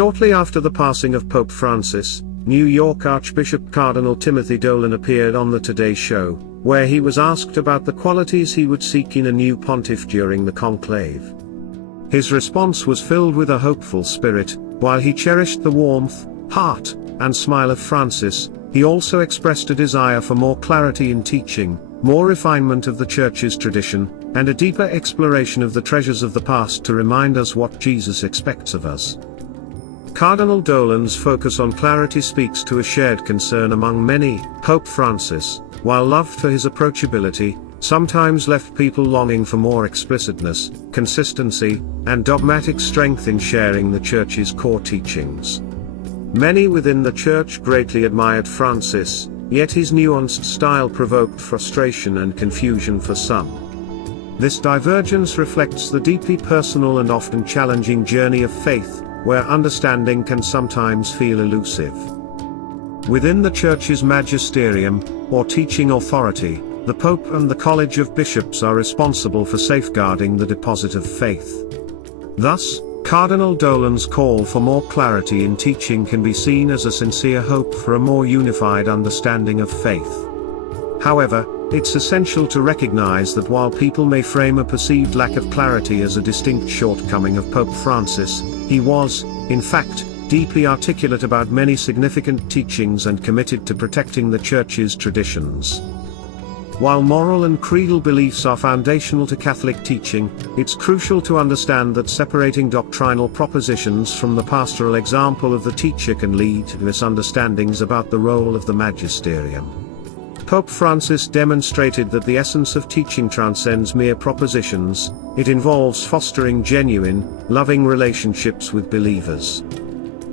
Shortly after the passing of Pope Francis, New York Archbishop Cardinal Timothy Dolan appeared on the Today Show, where he was asked about the qualities he would seek in a new pontiff during the conclave. His response was filled with a hopeful spirit. While he cherished the warmth, heart, and smile of Francis, he also expressed a desire for more clarity in teaching, more refinement of the Church's tradition, and a deeper exploration of the treasures of the past to remind us what Jesus expects of us. Cardinal Dolan's focus on clarity speaks to a shared concern among many. Pope Francis, while loved for his approachability, sometimes left people longing for more explicitness, consistency, and dogmatic strength in sharing the Church's core teachings. Many within the Church greatly admired Francis, yet his nuanced style provoked frustration and confusion for some. This divergence reflects the deeply personal and often challenging journey of faith, where understanding can sometimes feel elusive. Within the Church's magisterium, or teaching authority, the Pope and the College of Bishops are responsible for safeguarding the deposit of faith. Thus, Cardinal Dolan's call for more clarity in teaching can be seen as a sincere hope for a more unified understanding of faith. However, it's essential to recognize that while people may frame a perceived lack of clarity as a distinct shortcoming of Pope Francis, he was, in fact, deeply articulate about many significant teachings and committed to protecting the Church's traditions. While moral and creedal beliefs are foundational to Catholic teaching, it's crucial to understand that separating doctrinal propositions from the pastoral example of the teacher can lead to misunderstandings about the role of the magisterium. Pope Francis demonstrated that the essence of teaching transcends mere propositions. It involves fostering genuine, loving relationships with believers.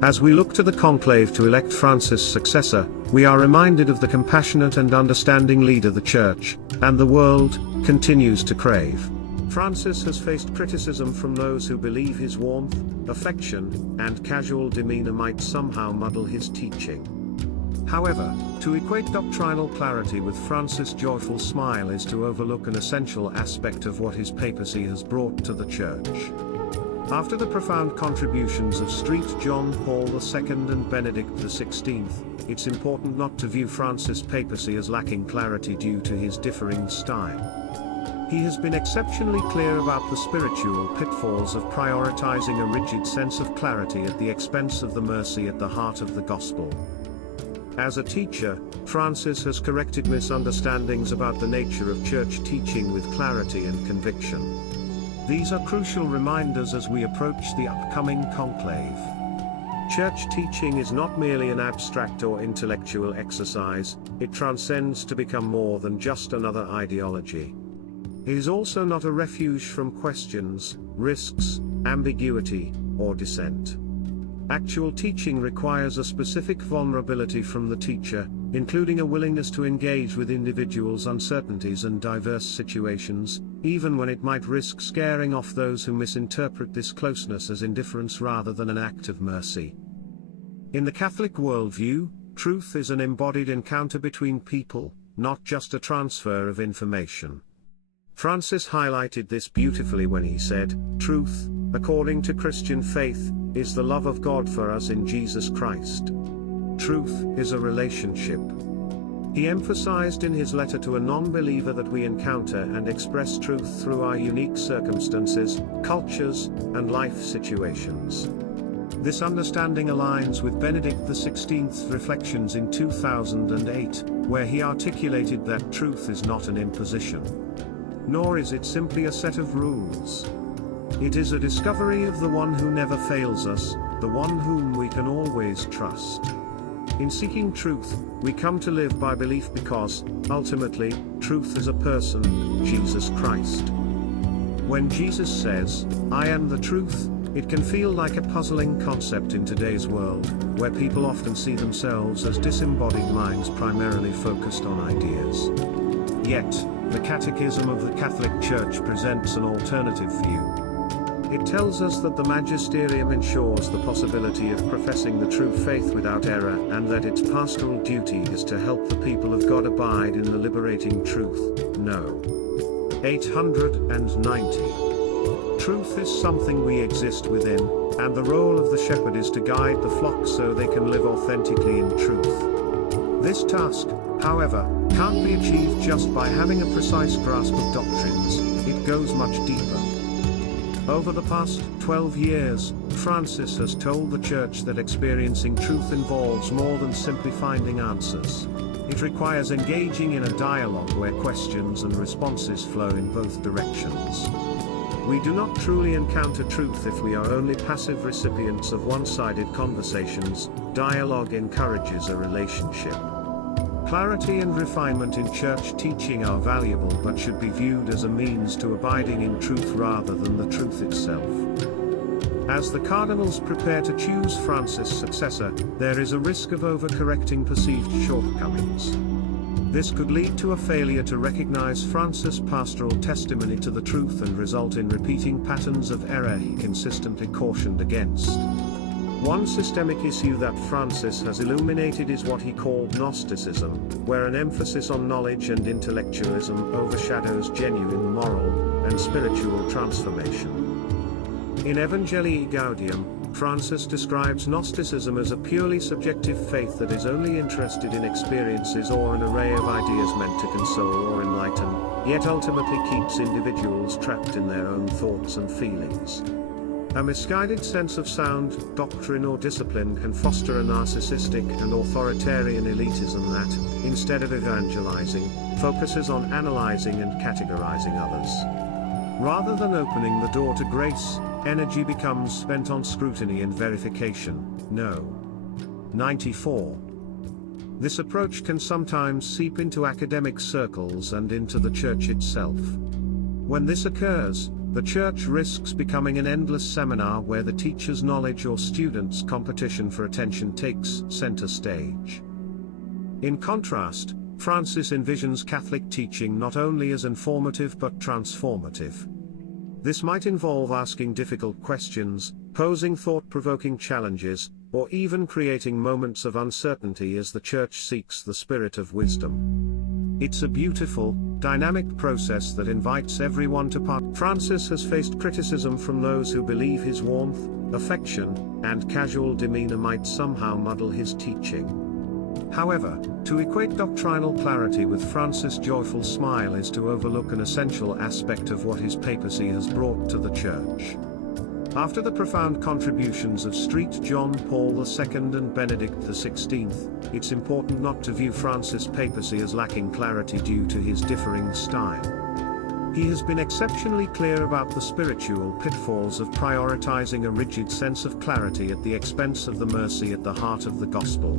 As we look to the conclave to elect Francis' successor, we are reminded of the compassionate and understanding leader the Church, and the world, continues to crave. Francis has faced criticism from those who believe his warmth, affection, and casual demeanor might somehow muddle his teaching. However, to equate doctrinal clarity with Francis' joyful smile is to overlook an essential aspect of what his papacy has brought to the Church. After the profound contributions of St. John Paul II and Benedict XVI, it's important not to view Francis' papacy as lacking clarity due to his differing style. He has been exceptionally clear about the spiritual pitfalls of prioritizing a rigid sense of clarity at the expense of the mercy at the heart of the gospel. As a teacher, Francis has corrected misunderstandings about the nature of Church teaching with clarity and conviction. These are crucial reminders as we approach the upcoming conclave. Church teaching is not merely an abstract or intellectual exercise, it transcends to become more than just another ideology. It is also not a refuge from questions, risks, ambiguity, or dissent. Actual teaching requires a specific vulnerability from the teacher, including a willingness to engage with individuals' uncertainties and diverse situations, even when it might risk scaring off those who misinterpret this closeness as indifference rather than an act of mercy. In the Catholic worldview, truth is an embodied encounter between people, not just a transfer of information. Francis highlighted this beautifully when he said, "Truth, according to Christian faith, is the love of God for us in Jesus Christ. Truth is a relationship." He emphasized in his letter to a non-believer that we encounter and express truth through our unique circumstances, cultures, and life situations. This understanding aligns with Benedict XVI's reflections in 2008, where he articulated that truth is not an imposition. Nor is it simply a set of rules. It is a discovery of the one who never fails us, the one whom we can always trust. In seeking truth, we come to live by belief because, ultimately, truth is a person, Jesus Christ. When Jesus says, "I am the truth," it can feel like a puzzling concept in today's world, where people often see themselves as disembodied minds primarily focused on ideas. Yet, the Catechism of the Catholic Church presents an alternative view. It tells us that the magisterium ensures the possibility of professing the true faith without error and that its pastoral duty is to help the people of God abide in the liberating truth. No. 890. Truth is something we exist within, and the role of the shepherd is to guide the flock so they can live authentically in truth. This task, however, can't be achieved just by having a precise grasp of doctrines. It goes much deeper. Over the past 12 years, Francis has told the Church that experiencing truth involves more than simply finding answers. It requires engaging in a dialogue where questions and responses flow in both directions. We do not truly encounter truth if we are only passive recipients of one-sided conversations. Dialogue encourages a relationship. Clarity and refinement in church teaching are valuable but should be viewed as a means to abiding in truth rather than the truth itself. As the cardinals prepare to choose Francis' successor, there is a risk of overcorrecting perceived shortcomings. This could lead to a failure to recognize Francis' pastoral testimony to the truth and result in repeating patterns of error he consistently cautioned against. One systemic issue that Francis has illuminated is what he called Gnosticism, where an emphasis on knowledge and intellectualism overshadows genuine moral and spiritual transformation. In Evangelii Gaudium, Francis describes Gnosticism as a purely subjective faith that is only interested in experiences or an array of ideas meant to console or enlighten, yet ultimately keeps individuals trapped in their own thoughts and feelings. A misguided sense of sound doctrine or discipline can foster a narcissistic and authoritarian elitism that, instead of evangelizing, focuses on analyzing and categorizing others. Rather than opening the door to grace, energy becomes spent on scrutiny and verification. No. 94. This approach can sometimes seep into academic circles and into the church itself. When this occurs, the church risks becoming an endless seminar where the teacher's knowledge or students' competition for attention takes center stage. In contrast, Francis envisions Catholic teaching not only as informative but transformative. This might involve asking difficult questions, posing thought-provoking challenges, or even creating moments of uncertainty as the church seeks the spirit of wisdom. It's a beautiful, dynamic process that invites everyone to part. Francis has faced criticism from those who believe his warmth, affection, and casual demeanor might somehow muddle his teaching. However, to equate doctrinal clarity with Francis' joyful smile is to overlook an essential aspect of what his papacy has brought to the Church. After the profound contributions of St. John Paul II and Benedict XVI, it's important not to view Francis' papacy as lacking clarity due to his differing style. He has been exceptionally clear about the spiritual pitfalls of prioritizing a rigid sense of clarity at the expense of the mercy at the heart of the gospel.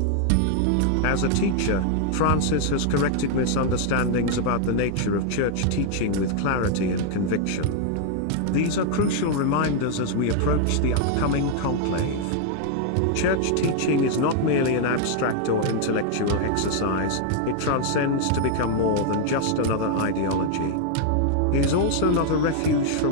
As a teacher, Francis has corrected misunderstandings about the nature of church teaching with clarity and conviction. These are crucial reminders as we approach the upcoming conclave. Church teaching is not merely an abstract or intellectual exercise, it transcends to become more than just another ideology. It is also not a refuge from